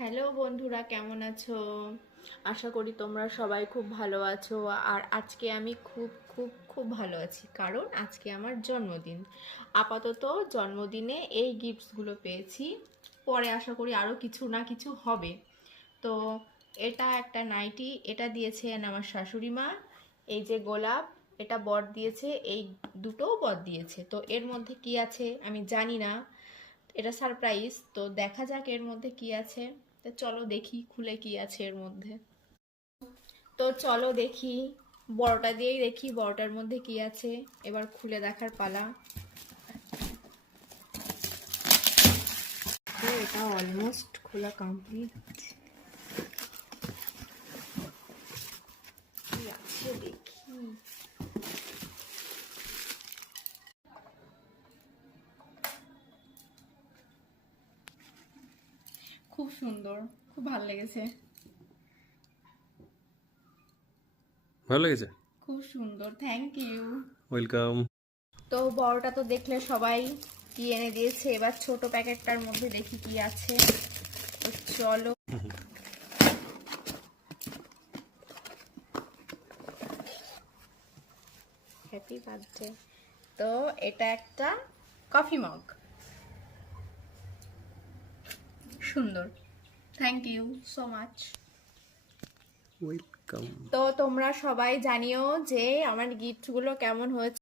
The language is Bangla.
হ্যালো বন্ধুরা, কেমন আছো? আশা করি তোমরা সবাই খুব ভালো আছো। আর আজকে আমি খুব খুব খুব ভালো আছি, কারণ আজকে আমার জন্মদিন। আপাতত জন্মদিনে এই গিফটসগুলো পেয়েছি, পরে আশা করি আরও কিছু না কিছু হবে। তো এটা একটা নাইটি, এটা দিয়েছেন আমার শাশুড়ি মা। এই যে গোলাপ, এটা বর দিয়েছে। এই দুটোও বর দিয়েছে। তো এর মধ্যে কি আছে আমি জানি না, এটা সারপ্রাইজ। তো দেখা যাক এর মধ্যে কি আছে। তো চলো দেখি খুলে কি আছে এর মধ্যে। তো চলো দেখি, বড়টা দিয়েই দেখি বড়টার মধ্যে কি আছে। এবার খুলে দেখার পালা। তো এটা অলমোস্ট খোলা কমপ্লিট। কি আছে দেখি। খুব সুন্দর, খুব ভালো লেগেছে। ভালো লেগেছে। খুব সুন্দর, থ্যাংক ইউ। ওয়েলকাম। তো বড়টা তো দেখলে সবাই কি এনে দিয়েছে। এবার ছোট প্যাকেটটার মধ্যে দেখি কি আছে। তো চলো। Happy birthday. তো এটা একটা কফি মগ, সুন্দর। Thank you so much. Welcome. তো তোমরা সবাই জানিও যে আমার গিফটগুলো কেমন হয়েছে।